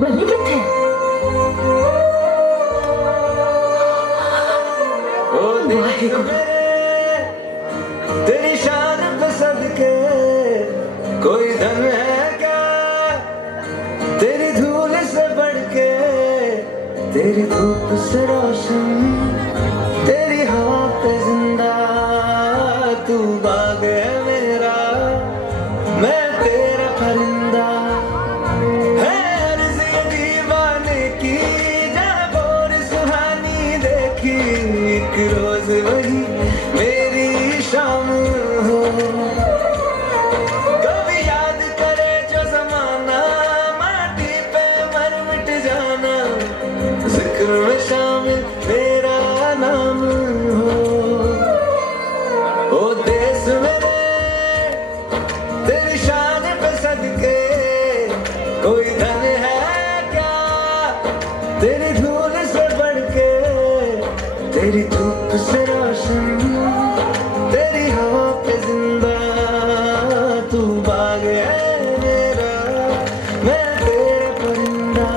बल्ली किथे? तेरी शान पे सदके कोई धन है क्या, तेरी धूल से बढ़ के, तेरी धूप से रोशन, तेरी हवा पे जिंदा, तू बाग है मेरा, मैं तेरा परिंदा। है अर्ज़ ये दीवाने की, जहाँ बोर सुहानी देखी, एक रोज वही मेरी शाम हो। कभी याद करे जो ज़माना, माटी पे मर मिट जाना, जिक्र में शामिल मेरा नाम हो। ओ देश मेरे तेरी शान पे सदके कोई धन है क्या, तेरी धूल से बढ़ के, तेरी धूप से रोशन, तेरी हवा पे जिंदा, तू बाग है मेरा, मैं तेरा परिंदा।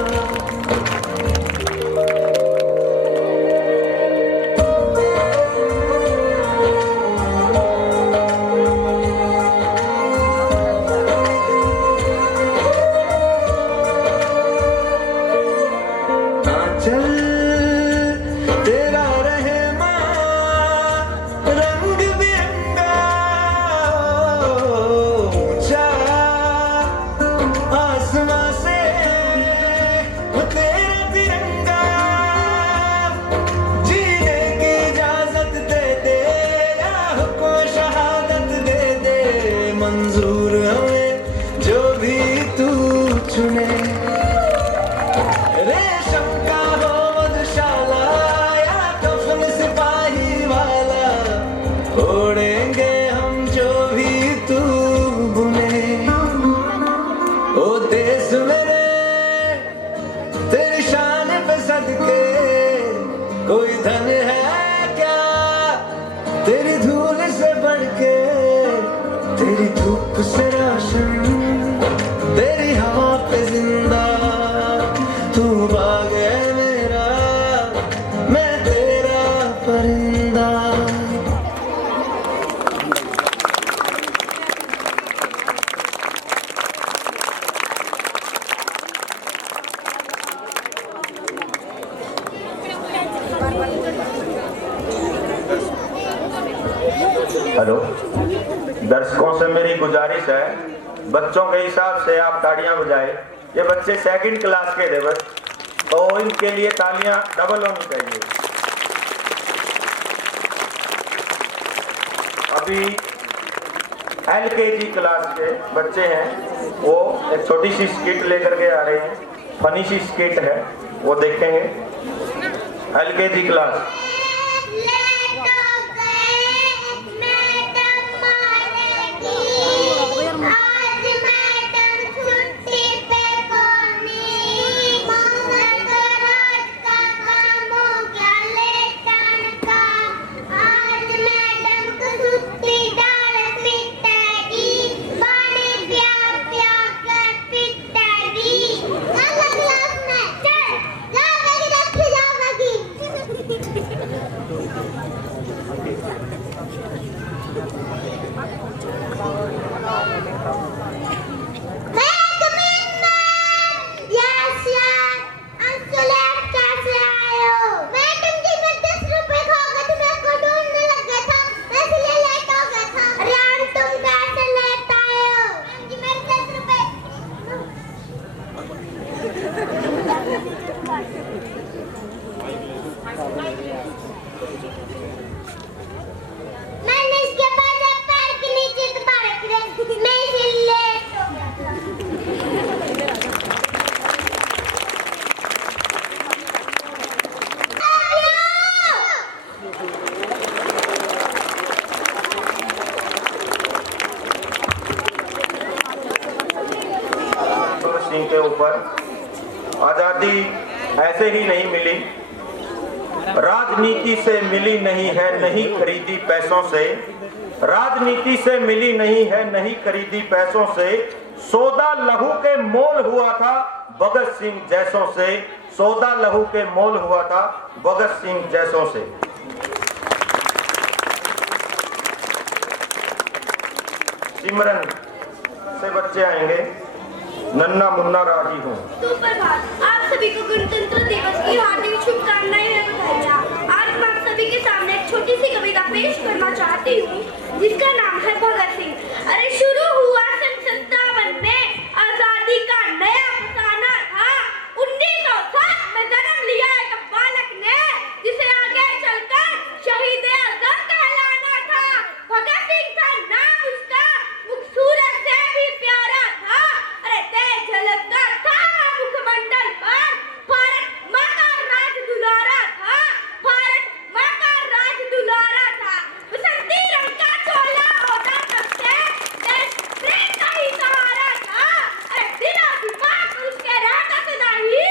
चल तेरा रहमा रंग बिरंगा, ऊंचा आसमां से वो तेरा तिरंगा, जीने की इजाजत दे दे, या हुक्म शहादत दे दे, मंजूर हमें जो भी तू चुने। रेशम का हो मधुशाला, या कफन सिपाही वाला, ओढ़ेंगे हम जो भी तू बुने। ओ देश मेरे तेरी शान पे सदके कोई धन है क्या, तेरी धूल से बढ़ के, तेरी धूप से रोशन, तेरी हवा पे जिंदा, तू बाग है मेरा, मैं तेरा परिंदा। हेलो, दर्शकों से मेरी गुजारिश है, बच्चों के हिसाब से आप ताड़ियां बजाएं। ये बच्चे सेकंड क्लास के थे बस, तो इनके लिए तालियां डबल होनी चाहिए। अभी LKG क्लास के बच्चे हैं, वो एक छोटी सी स्किट लेकर के आ रहे हैं, फनी सी स्किट है, वो देखेंगे। LKG class. ऊपर। आजादी ऐसे ही नहीं मिली, राजनीति से मिली नहीं है, नहीं खरीदी पैसों से। राजनीति से मिली नहीं है, नहीं खरीदी पैसों से। सौदा लहू के मोल हुआ था भगत सिंह जैसों से। सौदा लहू के मोल हुआ था भगत सिंह जैसों से। सिमरन से बच्चे आएंगे। नन्ना मुन्ना राजी हूँ। सुप्रभात। आप सभी को गणतंत्र दिवस की हार्दिक शुभकामनाएं और बधाइयाँ। आज मैं आप सभी के सामने एक छोटी सी कविता पेश करना चाहती हूँ, जिसका नाम है भगत सिंह। अरे शुरू हुआ सन 57 में, आजादी का नया फसाना था। 1907 में जन्म लिया एक बालक ने, जिसे आगे चलकर शहीद आजम कहलाना था। भगत सिंह था नाम उसका, खूबसूरत से भी प्यारा था। अरे तेज झलकता था मुखमंडल पर, भारत माँ का राज दुलारा था। भारत माँ का राज दुलारा था। बसंती रंग का चोला होता सबसे, देश प्रेम का ही सहारा था। अरे दिलों की बात उसके रहता सदा ही,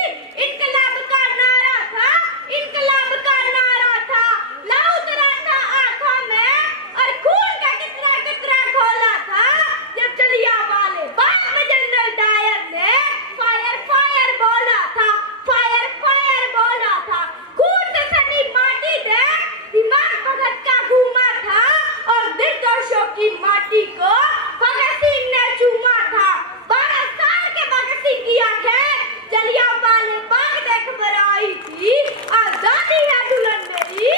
इनकलाब का नारा था। इनकलाब का नारा था। लहू उतरा था आंखों में, और खून का कितना कितना खोला था। जब जलियांवाले बाग में जनरल डायर ने फायर फायर बोला था। फायर फायर बोला था। खून से सनी माटी दे दिमाग भगत का घूमा था, और निर्दोषों की माटी को भगत सिंह ने चूमा था। 12 साल के भगत सिंह की आंखें जलियांवाले बाग देख कर आई थी। आजादी है दुल्हन मेरी,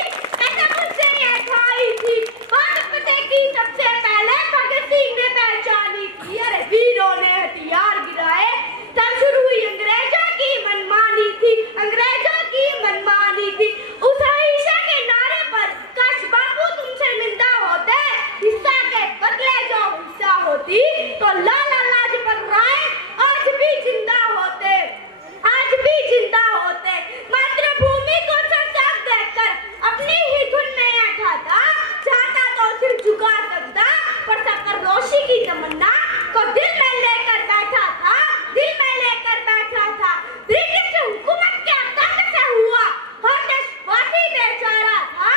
ऐसा मुझसे ये खाई थी। बात पते की सबसे पहले भगत सिंह ने पहचानी थी। अरे वीरों ने हथियार गिराए, तब शुरू हुई अंग्रेजों की मनमानी थी। अंग्रेजों की मनमानी थी। उस अहिंसा के नारे पर काश बापू तुम शर्मिंदा होते। हिस्सा के बदले जो हिस्सा होती, तो लाला लाजपत राय आज भी जिंदा होते। आज भी जिंदा होते। मातृभूमि को सरसाब देकर अपनी ही धुन में ऐठा था। चाहता तो सिर झुका सकता, पर सरफरोशी की तमन्ना को दिल में लेकर बैठा था। दिल में लेकर बैठा था। ब्रिटिश हुकूमत के तंग से हुआ हर देशवासी बेचारा था।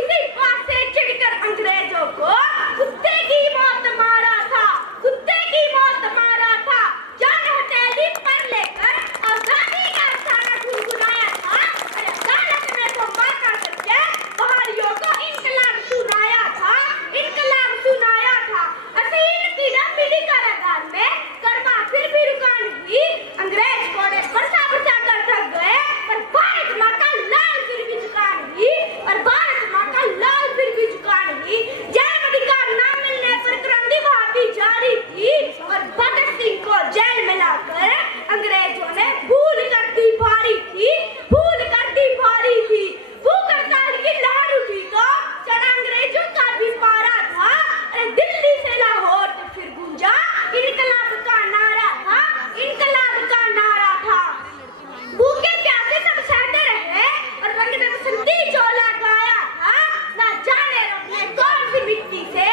इसी बात से चिढ़कर अंग्रेजों को कुत्ते की मौत मारा था। कुत्ते की मौत मारा था। जान हथेली पर लेकर आजादी का सारा गुनगुनाया था। अरे अदालत में तो माथा करके बाहरियों को इनकलाब सुनाया था। इनकलाब सुनाया था। असीम पीड़ा मिली कारागार में, करवा फिर भी रुका नहीं। अंग्रेज कोड़े बरसा बरसा कर थक गए, पर भारत माँ का लाल फिर भी झुका नहीं। और भारत माँ का लाल फिर भी झुका नहीं। जेल अधिकार न मिलने पर क्रांति वहाँ भी जारी थी, और भगत सिंह को जेल में लाकर अंग्रेजों ने भूल कर दी भारी थी। भूल कर दी भारी थी। भूख हड़ताल की लहर उठी तो चढ़ा अंग्रेजों का भी पारा था। अरे दिल्ली से लाहौर तक फिर गूंजा इनकलाब का नारा था। इनकलाब का नारा था। भूखे प्यासे सब सहते रहे, और रंग में बसंती चोला गाया था। ना जाने रब ने कौन सी मिट्टी से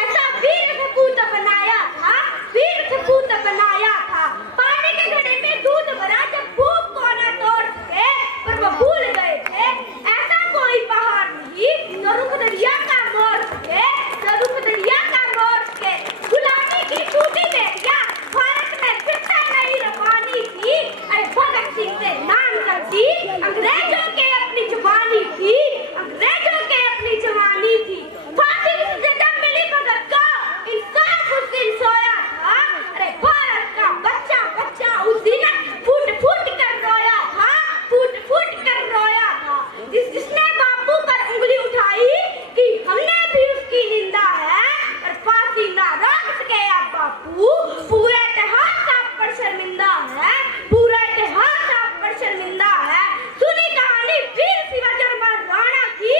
ऐसा वीर सपूत बनाया था। वीर सपूत बनाया था। पानी के घड़े में दूध भरा जब भूख को न तोड़ सके, पर वो भूल गए थे ऐसा कोई पहाड़ नहीं जो रुख दरिया का मोड़ सके। जो रुख दरिया का मोड़ सके। गुलामी की टूटी बेड़िया भारत में फिर से नई रवानी थी। अरे भगत सिंह से नाम करती अंग्रेजों के अपनी जवानी थी। अंग्रेजों के अपनी जवानी थी। फांसी की सजा जब मिली भगत को, इंसाफ उस दिन सोया था। अरे भारत का बच्चा बच्चा उस दिन फूट फूट कर रोया था। फूट फूट कर रोया था। जिसने बापू पर उंगली उठाई कि हमने भी उसकी निंदा है, और फांसी ना रोक सके अब बापू। पूरा इतिहास आप पर शर्मिंदा है। पूरा इतिहास आप पर शर्मिंदा है। सुनी कहानी वीर शिवाजी राणा की,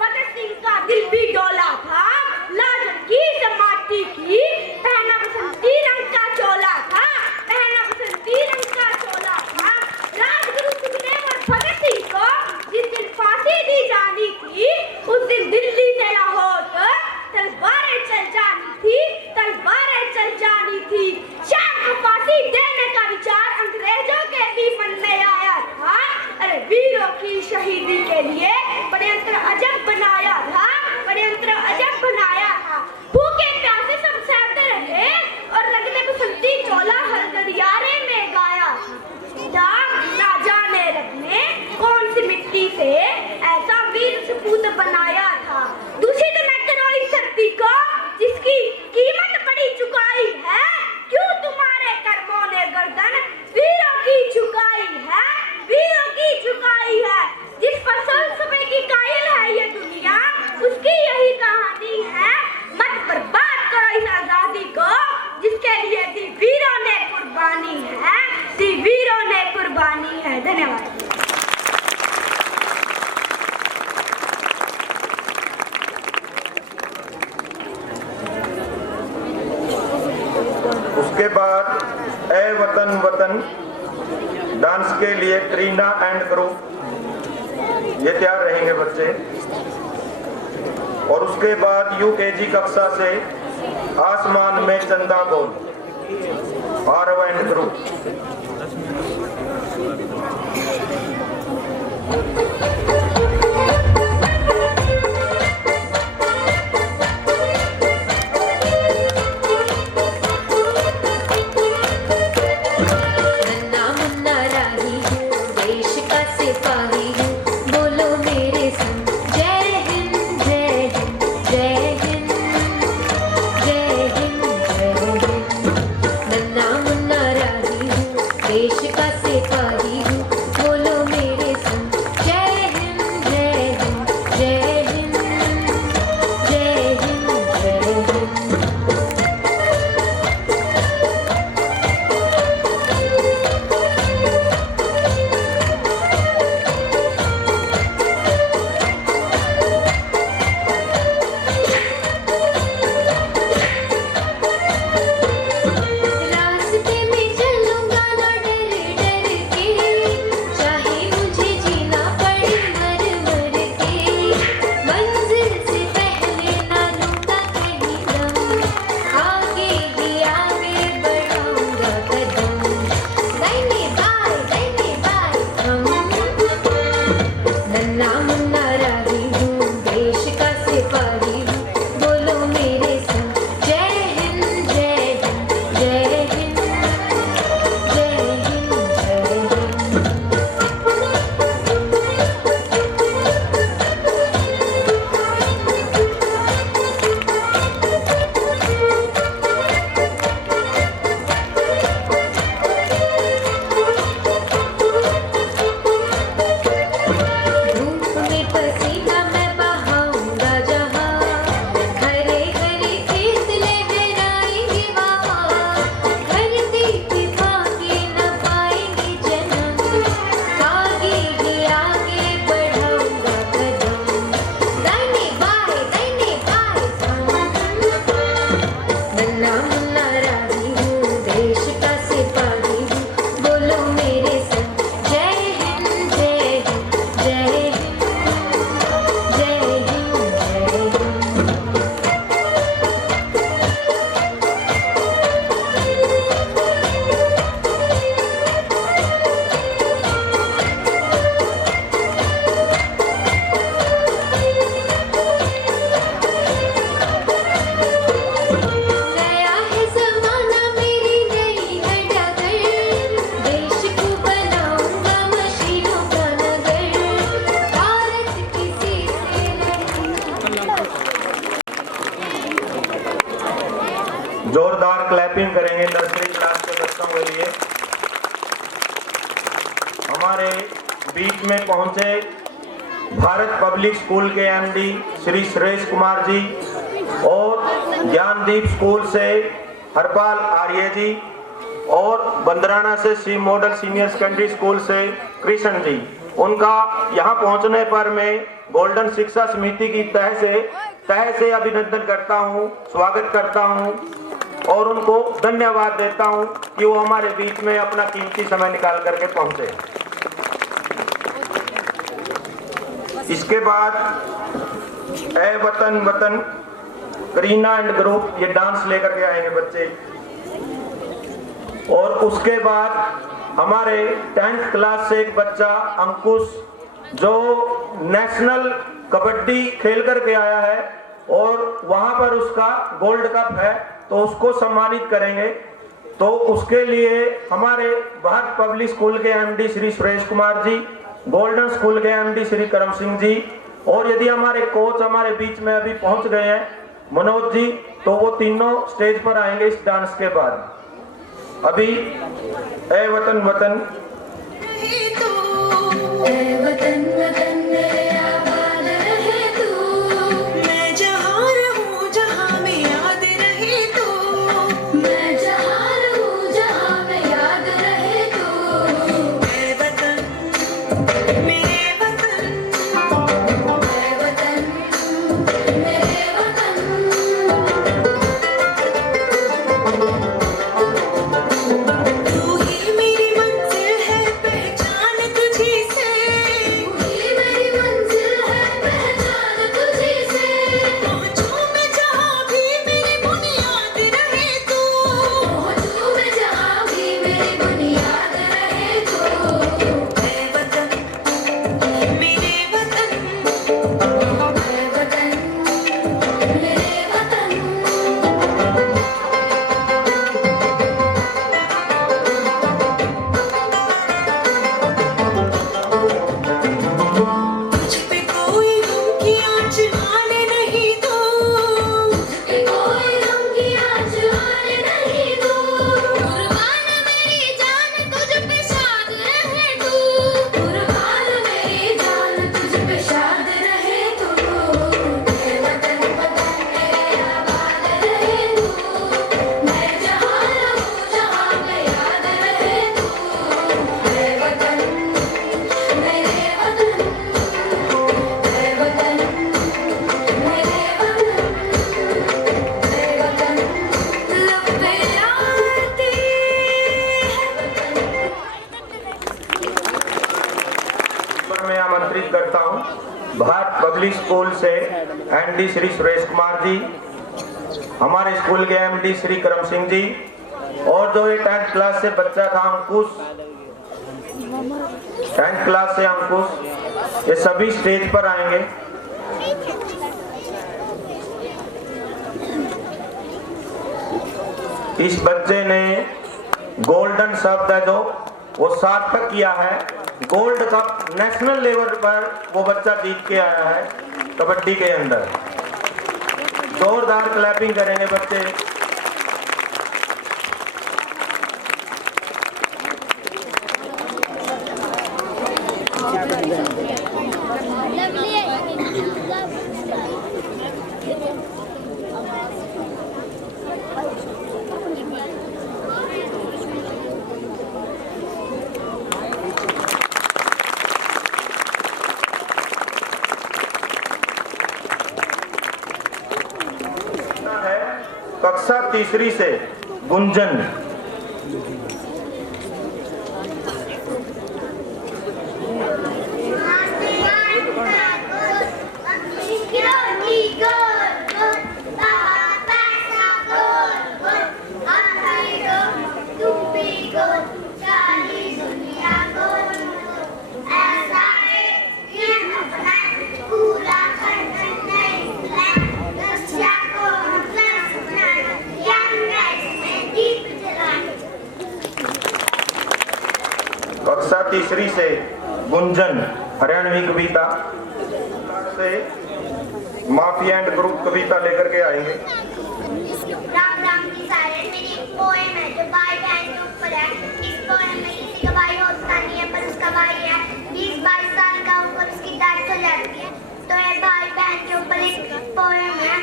भगत सिंह का दिल भी डोला था। लाजन की समाटी की, पहना बसंती रंग का चोला था। पहना बसंती रंग का चोला था। राजगुरु सुखदेव और भगत सिंह को जिस दिन फांसी दी जानी थी, उस दिन दिल्ली से लाहौर तक तलवारें चल जानी थी। तलवारें चल जानी थी। शाम को फांसी देने का विचार अंग्रेज धन्यवाद। उसके बाद ए वतन वतन डांस के लिए करीना एंड ग्रुप ये तैयार रहेंगे बच्चे। और उसके बाद यूकेजी कक्षा से आसमान में चंदा बोल आरव एंड ग्रुप। जोरदार क्लैपिंग करेंगे नर्सरी क्लास के बच्चों के लिए। हमारे बीच में पहुंचे भारत पब्लिक स्कूल के एमडी श्री सुरेश कुमार जी और ज्ञानदीप स्कूल से हरपाल आर्य जी और बंदराना से सी मॉडल सीनियर सेकेंडरी स्कूल से कृष्ण जी। उनका यहाँ पहुँचने पर मैं गोल्डन शिक्षा समिति की तह से अभिनंदन करता हूँ, स्वागत करता हूँ और उनको धन्यवाद देता हूँ कि वो हमारे बीच में अपना कीमती समय निकाल करके पहुँचे। इसके बाद ए वतन वतन करीना एंड ग्रुप ये डांस लेकर के आएंगे बच्चे। और उसके बाद हमारे 10th क्लास से एक बच्चा अंकुश जो नेशनल कबड्डी खेल करके आया है और वहां पर उसका गोल्ड कप है तो उसको सम्मानित करेंगे। तो उसके लिए हमारे भारत पब्लिक स्कूल के MD Shri Suresh Kumar ji, golden school के एमडी श्री करम सिंह जी और यदि हमारे कोच हमारे बीच में अभी पहुंच गए हैं मनोज जी, तो वो तीनों स्टेज पर आएंगे इस डांस के बाद। अभी ए वतन वतन वतन वतन मेरे आबाद रहे तू, मैं जहाँ रहूँ जहाँ में याद रहे तू, मैं जहाँ रहूँ जहाँ में याद रहे तू। वतन एनडी श्री सुरेश कुमार जी, हमारे स्कूल के एमडी श्री करम सिंह जी, और जो ये 10th क्लास से बच्चा था अंकुश, 10th क्लास से अंकुश, ये सभी स्टेज पर आएंगे। इस बच्चे ने गोल्डन शब्द है जो वो सार्थक किया है। गोल्ड कप नेशनल लेवल पर वो बच्चा जीत के आया है कबड्डी के अंदर। जोरदार क्लैपिंग करेंगे बच्चे। कक्षा तीसरी से गुंजन। कक्षा तीसरी से गुंजन हरियाणवी कविता से माफी एंड ग्रुप कविता लेकर के आएंगे। राम राम की सायरन मेरी एक पोएम है जो भाई बहन के ऊपर है। इस पोएम में किसी का भाई होता नहीं है पर उसका भाई है। 20-22 साल का होकर उसकी डेथ हो जाती है। तो ये भाई बहन के ऊपर एक पोएम है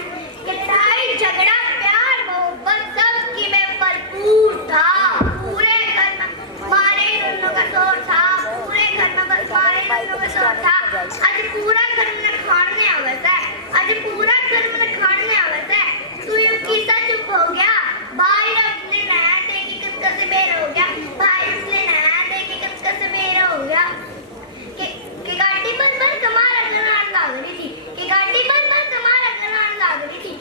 कि लड़ाई झगड़ा प्यार मोहब्बत सबकी में भरपूर था। पूरे घर में मारे दोनों का शोर था। पूरे घर में बस मारे दोनों का शोर था। आज पूरा घर में खाने आवत है। आज पूरा घर में खाने आवत है। तू यूं किसा चुप हो गया? भाई उसने नया देखी किसका से बेर हो गया। भाई उसने नया देखी किसका से बेर हो गया। कि गाड़ी पर कमार गलान लाग रही थी। कि गाड़ी पर कमार गलान लाग रही थी।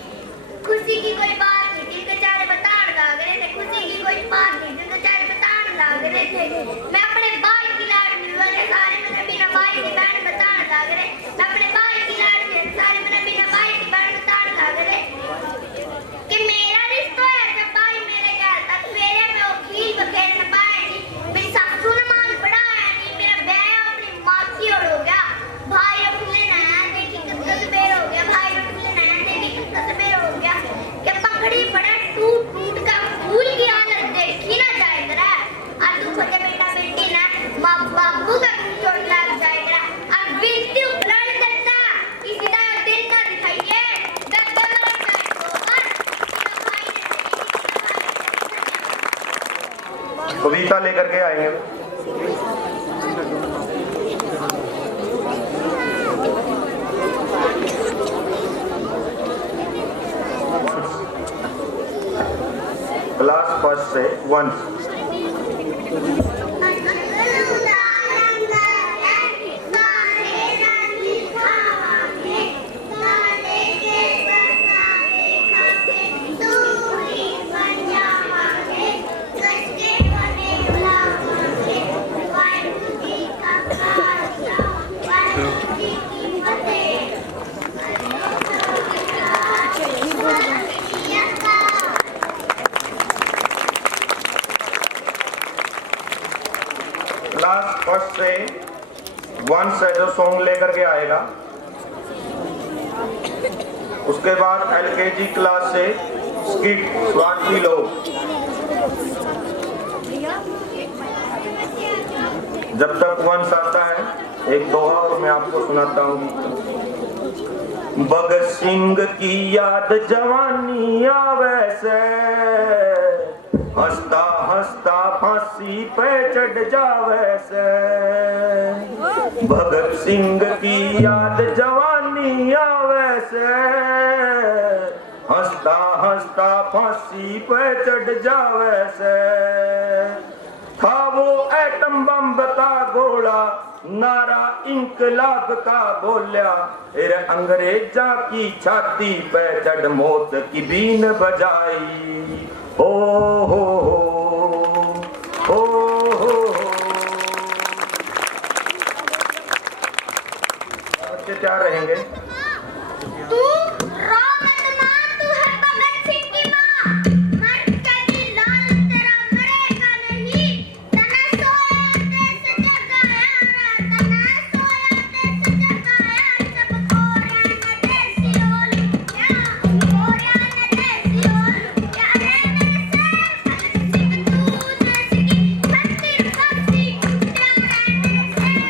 खुशी की कोई बात नहीं थी, बेचारे बतान लाग रहे थे। खुशी की कोई बात नहीं थी, बेचारे बतान लाग रहे थे। मैं अपने भाई की लाडली वाले सारे मेरे बिना भाई की बहन बतान लाग रहे। मैं अपने भाई की लाडली सारे मेरे बिना भाई की बहन बतान लाग रहे कि मेरा रिश्ता है जब भाई मेरे कहता तो मेरे में वो खील बखेर न पाएगी। मेरी सासू ने मान पढ़ाया नहीं, मेरा बहन अपनी माँ की ओर हो गया। भाई अपने नया देखी किसका से बेर हो गया। भाई अपने नया देखी किसका से बेर हो गया। कि पकड़ी पड़ा टूट टूट का फूल की हालत देखी ना जाए जरा। आज तू खोजे बेटा बेटी ना माँ बाबू का चोट लग जाए जरा। अब बिल्ती उखड़ देता इसी तरह दिन ना दिखाइए। कविता लेकर के आएंगे। क्लास फर्स्ट से वंस। क्लास फर्स्ट से वंस है जो सॉन्ग लेकर के आएगा। उसके बाद एलकेजी क्लास से स्किट स्वार्थी लोग। जब तक वंस आता है एक दोहा और मैं आपको सुनाता हूँ। भगत सिंह की याद जवानी आवे से, हंसता हंसता फांसी पे चढ़ जावे से। भगत सिंह की याद जवानी आवे से, हंसता हंसता फांसी पे चढ़ जावे से। था वो एटम बम का गोला नारा इंकलाब का बोलिया, फिर अंग्रेजा की छाती पे चढ़ मौत की बीन बजाई। हो हो हो हो। बच्चे क्या रहेंगे? तू रो मत माँ, तू है भगत सिंह की माँ। मर के भी लाल तेरा मरेगा नहीं। तना सोया देश जगाया रे, तना सोया देश जगाया। सबको रहने देसी ओलू क्या, कोरिया ने देसी ओलू क्या रे मेरे शेर भगत सिंह, तू देश की खंजीर फंसी क्या रे मेरे शेर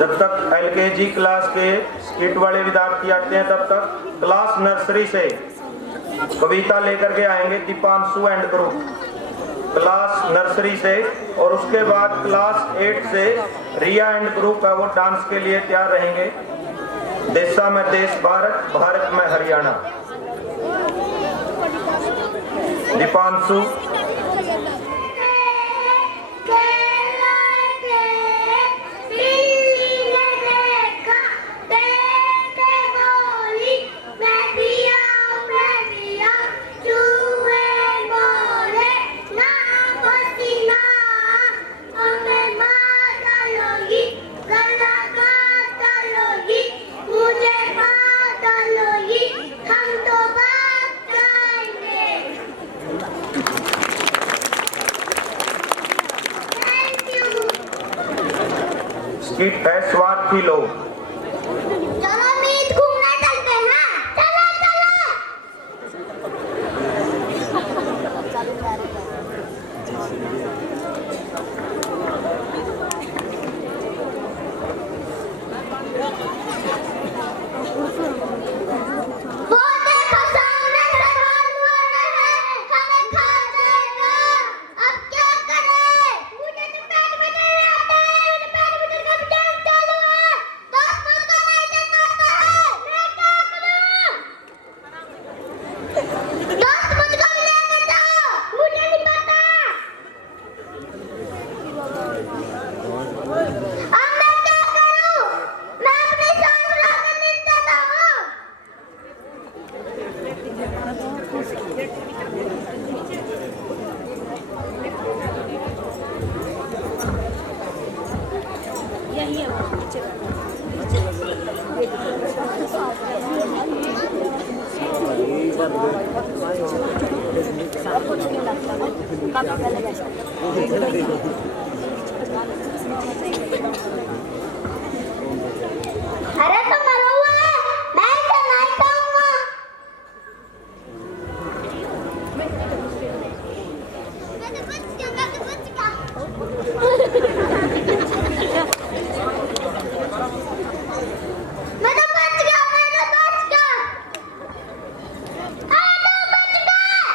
जब तक एलकेजी क्लास के स्किट वाले विद्यार्थी आते हैं तब तक क्लास नर्सरी से कविता लेकर के आएंगे Deepanshu and group, class nursery से। और उसके बाद क्लास 8 से रिया एंड ग्रुप है, वो डांस के लिए तैयार रहेंगे। देशा में देश भारत, भारत में हरियाणा। दीपांशु स्किट है स्वार्थी लोग। चलो मीत घूमने चलते हैं, चलो चलो। वो देखो सामने से भालू आ रहा है, हमें खा जाएगा। अब क्या करें? मुझे तो पेट में दर्द आता है, मेरे पेट में दर्द का जाम चालू है। अरे तो मरो हुआ है, मैं इसे नहीं खाऊंगा। मैं तो बच गया।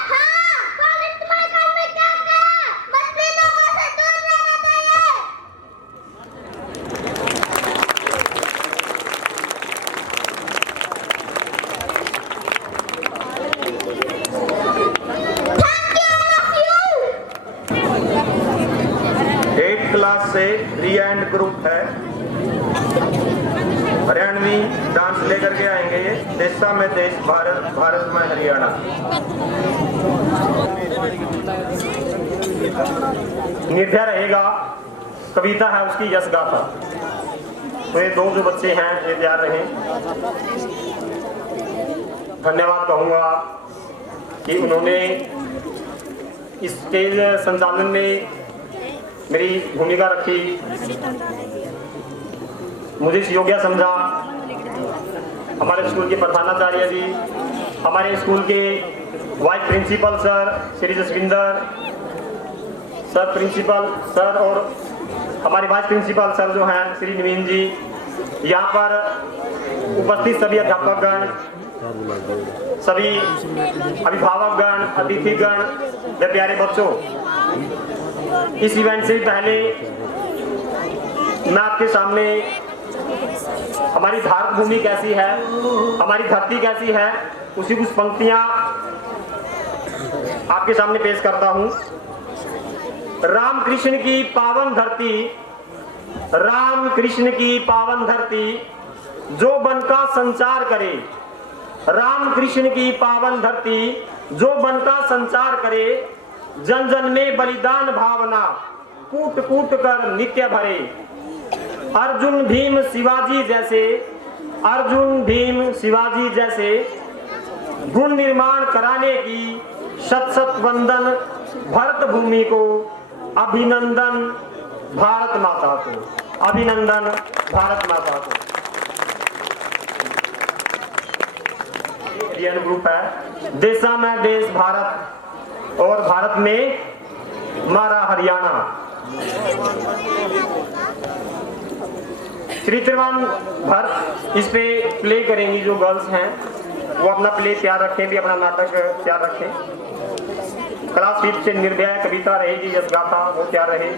हाँ, कौन इस्तेमाल कर में क्या कहा? बच्चे लोगों से दूर रहना चाहिए। एट क्लास से री एंड ग्रुप है, हरियाणवी डांस लेकर के आएंगे ये। देशा में देश, भारत भारत में हरियाणा। निर्भय रहेगा कविता है उसकी, यश गाथा। तो ये दो जो बच्चे हैं ये तैयार रहे। धन्यवाद कहूंगा कि उन्होंने इस स्टेज संचालन में मेरी भूमिका रखी, मुझे योग्य समझा। हमारे स्कूल के प्रधानाचार्य जी, हमारे स्कूल के vice principal sir Shri Jaswinder sir, principal sir, और हमारे वाइस प्रिंसिपल सर जो हैं श्री नवीन जी, यहाँ पर उपस्थित सभी अध्यापकगण, सभी अभिभावकगण, अतिथिगण, मेरे प्यारे बच्चों। इस इवेंट से पहले मैं आपके सामने हमारी भारत भूमि कैसी है, हमारी धरती कैसी है, उसी कुछ पंक्तियां आपके सामने पेश करता हूं। राम कृष्ण की पावन धरती, राम कृष्ण की पावन धरती, जो वन का संचार करे। राम कृष्ण की पावन धरती, जो वन का संचार करे। जन जन में बलिदान भावना, कूट कूट कर नित्य भरे। अर्जुन भीम शिवाजी जैसे, अर्जुन भीम शिवाजी जैसे गुण निर्माण कराने की शत शत वंदन भारत भूमि को। अभिनंदन भारत माता को, अभिनंदन भारत माता को। इंडियन ग्रुप है। देशा में देश भारत, और भारत में हमारा हरियाणा। श्री त्रिवान भर इस पे प्ले करेंगी। जो गर्ल्स हैं वो अपना प्ले तैयार रखें, भी अपना नाटक तैयार रखें। क्लास 5 से निर्भय कविता रहेगी, यश गाथा वो तैयार रहे।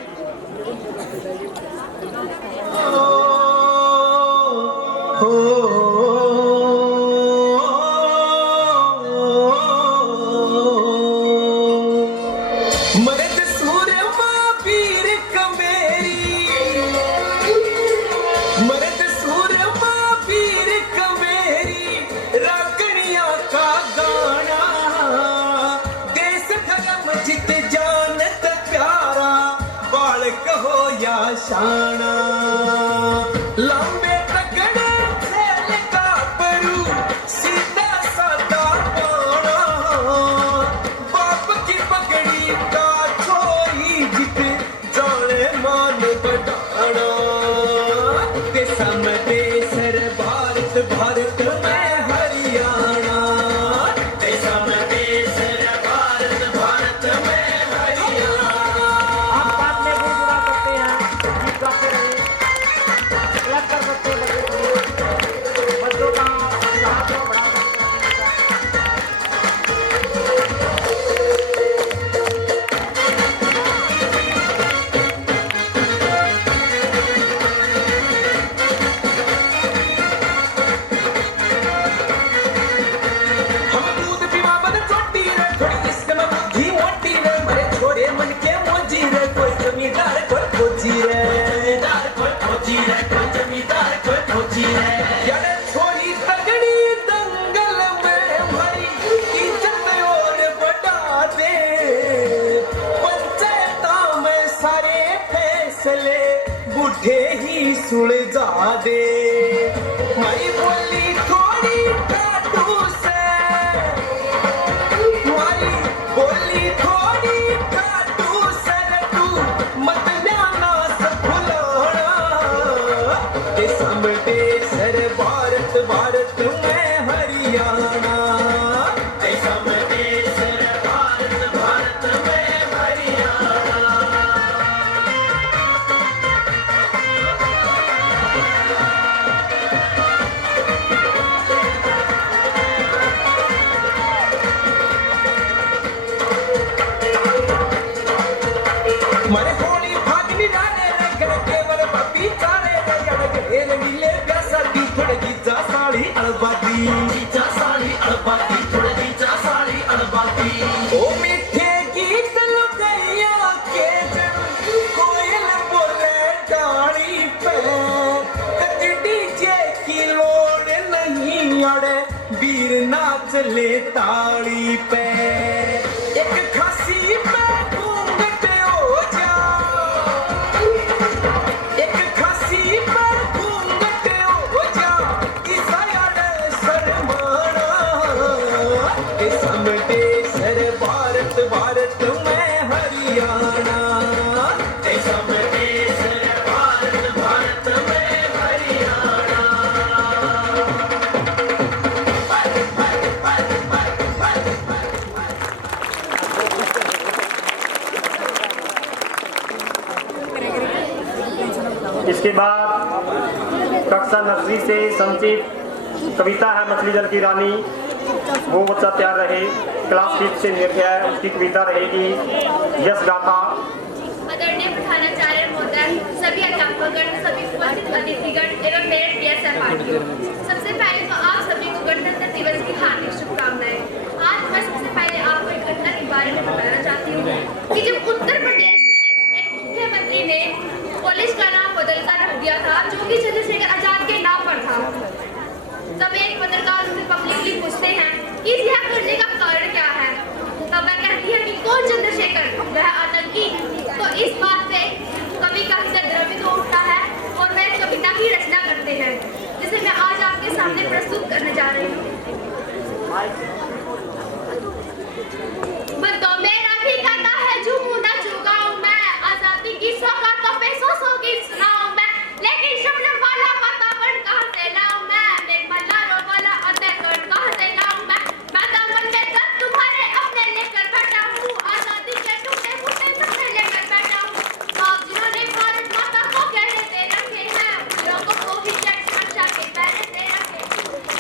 मरद सूरमा पीर कमेरी, मरद सूरमा पीर कमेरी, रागणिया का गाना। देश धर्म जित जानत प्यारा, बालक हो या शाना। लंबे तगड़े खेल का परू, सीधा साधा पाना। बाप की पगड़ी का छोरी जित जाने मान बढ़ाना। देशा में देश भारत, भारत में हरियाणा। देशा में देश भारत, भारत में हरियाणा। आप साथ में गुनगुना सकते हैं, गीत गाते रहे, क्लैप कर सकते हैं बच्चों का उत्साह को बढ़ा सकते हैं। हम दूध पीवा बन चोटी रे, थोड़ी इश्क में बुद्धि मोटी रे। मरे छोरे मन के मोजी रे, कोई जमींदार कोई फौजी रे। जमींदार कोई फौजी रे, कोई जमींदार कोई फौजी रे। यारे छोरी तगड़ी दंगल में भरी, इज्जत और बढ़ा दे। पंचायत में सारे फैसले बुढ़े ही सुलझा दे मारी बोली थोड़ी काटू से मारी बोली थोड़ी काटू से तू मत जाना सब भुलाना ये समझे सर भारत भारत में हरियाणा ये समझे सर भारत भारत में हरियाणा मरे होली भागनी डाले रे घर केवल पपी चारे रे अड़ग हेर नीले प्यासा की थोड़े गीजा साड़ी अड़बादी थोड़े गीजा साड़ी अड़बादी ओ मीठे गीत लुगाइया के जन कोयल बोले डाली पे कच डीजे की लोड़ नहीं अड़े वीर नाच ले ताली पे एक खासी पे घूंघट हो जा एक खासी पर घूंघट हो जा ईसाया शर्माना ये समझे सर भारत भारत में हरियाणा ये समझे सर भारत भारत में हरियाणा इसके बाद कक्षा नर्सरी से संचित कविता है मछली जल की रानी, वो बच्चा तैयार रहे। क्लास 5 से नृत्य है, उसकी कविता रहेगी यश गाथा। आदरणीय प्रधानाचार्य महोदय, सभी अध्यापकगण, सभी उपस्थित अतिथिगण एवं मेरे प्रिय सहपाठियों, सबसे पहले तो आप सभी को गणतंत्र दिवस की हार्दिक शुभकामनाएं। आज मैं सबसे पहले आपको एक घटना के बारे में बताना चाहती हूँ कि जब उत्तर प्रदेश में एक मुख्यमंत्री ने कॉलेज का नाम बदलकर रख दिया था, जो कि चंद्रशेखर आजाद के नाम पर था। तब एक पत्रकार उनसे पब्लिकली पूछते हैं कि यह करने का कारण क्या है, तब वह कहती है कि कौन चंद्रशेखर, वह आतंकी। तो इस बात से कवि का हृदय द्रवित हो उठता है और वह कविता की रचना करते हैं, जिसे मैं आज आपके सामने प्रस्तुत करने जा रही हूँ। बंदो मेरा भी कहता है झूमू ना चुगाऊं मैं, आजादी की सौगातों पे सौ गीत सुनाऊं मैं, लेकिन शबनम वाला वातावरण कहाँ से लाऊं मैं, मेघमल्लारों वाला अंधेकरण कहाँ से लाऊं मैं दामन में दर्द तुम्हारे अपने लेकर बैठा हूँ, आजादी के टूटे फूटे सपने लेकर बैठा हूँ। आप जिन्होंने भारत माता को गहरे दे रखे हैं, लोगों को भी सुरक्षा के पहरे दे रखे,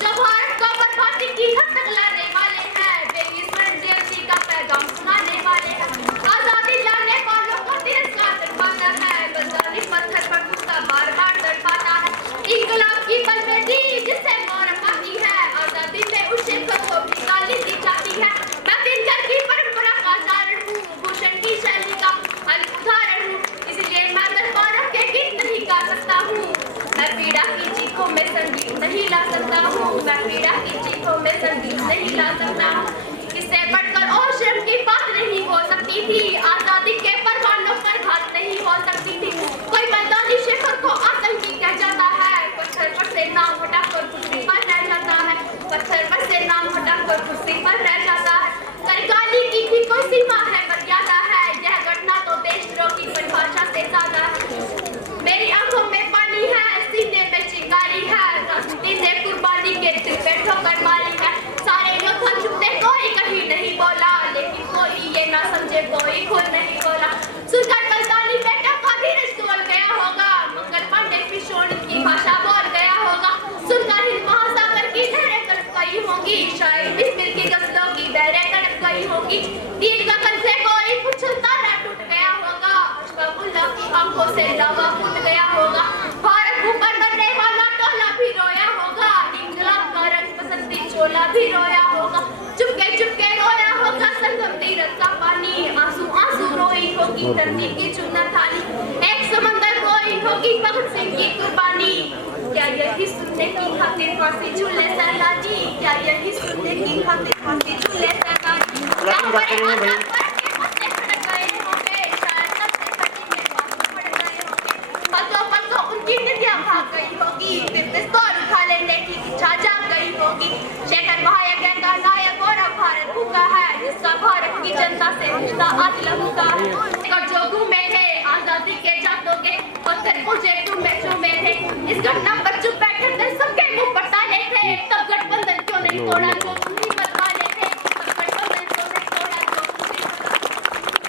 जो भारत को बर्बादी की हद तक लाने वाले हैं, बेगिस्मरण जयंती का पैगाम सुनाने वाले हैं, आजादी लाने वालों को तिरस्कार दर्शाता है, बंगाली पत्थर पर कुत्ता बार बार दर्शाता है, इंकलाब की बलवेदी जिससे मोहरम आती है, आजादी में उस शेखर को भी गाली दी जाती है। मैं दिनकर की परंपरा का चारण हूँ, भूषण की शैली का उदाहरण हूँ, इसलिए मैं दरबारों के गीत नहीं गा सकता हूँ, मैं पीड़ा की चीखों में संगीत नहीं ला सकता हूँ, मैं पीड़ा की चीखों में संगीत नहीं ला सकता हूँ। इससे बढ़कर और शर्म की बात नहीं हो सकती थी, आजादी के परवानों पर घात नहीं हो सकती थी। कोई मैदानी शेखर को आतंकी कह जाता है, पत्थर पर से नाम हटाकर कुर्सी पर रह जाता है, पत्थर पर से नाम हटाकर कुर्सी पर रह जाता है। सरकारी की भी कोई सीमा है, मर्यादा है, यह घटना तो देशद्रोह की परिभाषा से ज्यादा है। मेरी आंखों में पानी है, सीने में चिंगारी है, राजनीति ने कुर्बानी के दिल पे ठोकर मारी है। सारे लोग चुप थे, कोई कहीं नहीं बोला, लेकिन कोई ये ना समझे, कोई खुद नहीं बोला। सुनकर बलदानी बेटा का धीरज तोड़ गया होगा, मंगल पांडे पिशोड़ की भाषा बोल गया होगा, सुनकर हिंद महासागर की लहरें तड़प गई होंगी, शायद बिस्मिल की गजलों की लहरें तड़प गई होंगी, दिल का कल से कोई कुछ तारा टूट गया होगा, अशफाकुल्लाह की आंखों से लावा फूट गया होगा, भारत ऊपर मरने वाला टोला भी रोया होगा, इंकलाब का रंग बसंती चोला भी रोया होगा, चुपके रोया होगा संगम तीरथ का पानी, आंसू आंसू रोई होगी धरती की चुनर थाली, एक समंदर रोई होगी भगत सिंह की कुर्बानी। क्या यही सुनने की खातिर फांसी झूले सरदारजी, क्या यही सुनने की खातिर फांसी झूले सरदारजी, क्या बड़े आजाद भारत के पत्ते फट गए होंगे, शायद तब से धरती में बादल पड़ गए होंगे, पिस्तौल उठा लेने की इच्छा जाग गई होगी। शेखर महाया कहता नायक और भारत भूखा है, जिसका भारत की जनता से रिश्ता आज लगू का है। और जो घूमे थे आजादी के जातों के पत्थर मुझे चूमे थे, इस घटना पर चुप बैठे थे, सबके मुंह पर ताले थे। तब गठबंधन क्यों नहीं तोड़ा जो हिम्मत वाले थे, तब गठबंधन क्यों नहीं तोड़ा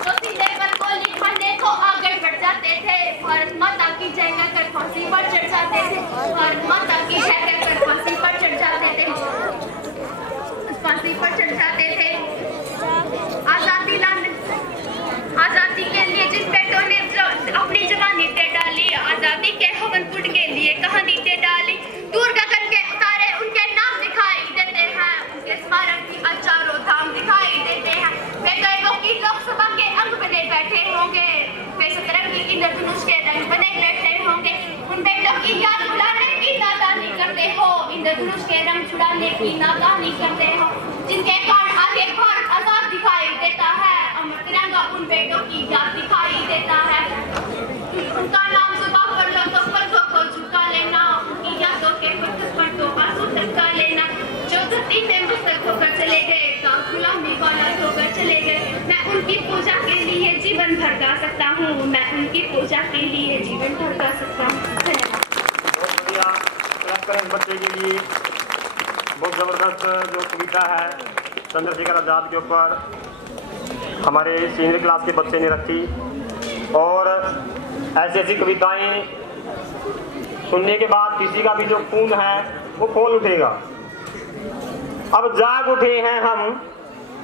जो सीधे पर गोली खाने को आगे बढ़ जाते थे। भारत माता की जय कहकर फांसी पर चढ़ जाते थे, भारत माता की जय कहकर फांसी पर चढ़ जाते थे, फांसी पर चढ़ जाते थे। आजादी के लिए जिन बेटों ने अपनी जवानी दे डाली, आजादी के हवन कुंड के लिए कहानी दे डाली, दूर गगन के तारे उनके नाम दिखाई देते हैं, उनके स्मारक की चारों धाम दिखाई देते हैं। वे गरीबों की लोकसभा के अंग बने बैठे होंगे, वे सतरंगी इंद्रधनुष के रंग बने बैठे होंगे। उन बेटों की याद बुलाने की नादानी करते हो, इंद्रधनुष के रंग छुड़ाने की नादानी करते हो, जिनके कारण आगे भारत आजाद दिखाई देता है। अमर तिरंगा उन बेटों की याद दिखाई देता है। उनका नाम जुबान पर लो तो पलकों को झुका लेना, उनकी यादों के पत्थर पर तो आंसू टपका लेना। जो धरती पे मुस्तक होकर चले गए, दाग गुलामी वाला होकर चले गए, मैं उनकी पूजा के लिए जीवन भर गा सकता हूँ, मैं उनकी पूजा के लिए जीवन भर गा सकता हूँ। धन्यवाद। बहुत बढ़िया। क्लास करें बच्चे के लिए बहुत ज़बरदस्त जो कविता है चंद्रशेखर आज़ाद के ऊपर हमारे सीनियर क्लास के बच्चे ने रखी, और ऐसी ऐसी कविताएं सुनने के बाद किसी का भी जो खून है वो खोल उठेगा। अब जाग उठे हैं हम,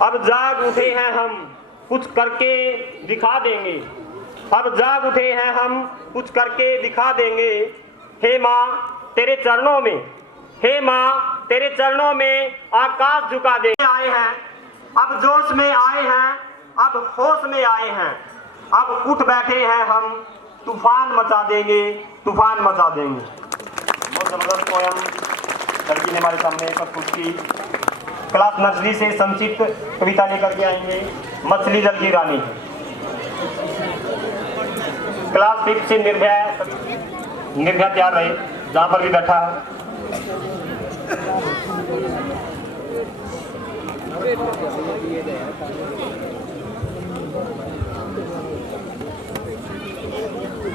अब जाग उठे हैं हम, कुछ करके दिखा देंगे। अब जाग उठे हैं हम, कुछ करके दिखा देंगे। हे माँ तेरे चरणों में, हे माँ तेरे चरणों में आकाश झुका दे। आए हैं अब जोश में आए हैं, अब होश में आए हैं, अब उठ बैठे हैं हम, तूफान मचा देंगे, तूफान मचा देंगे। बहुत जबरदस्त पोयम लड़की ने हमारे सामने प्रस्तुत की। क्लास नर्सरी से संक्षिप्त कविता लेकर के आएंगे मछली जल की रानी। क्लास 5 से निर्भया तैयार रहे, जहाँ पर भी बैठा है।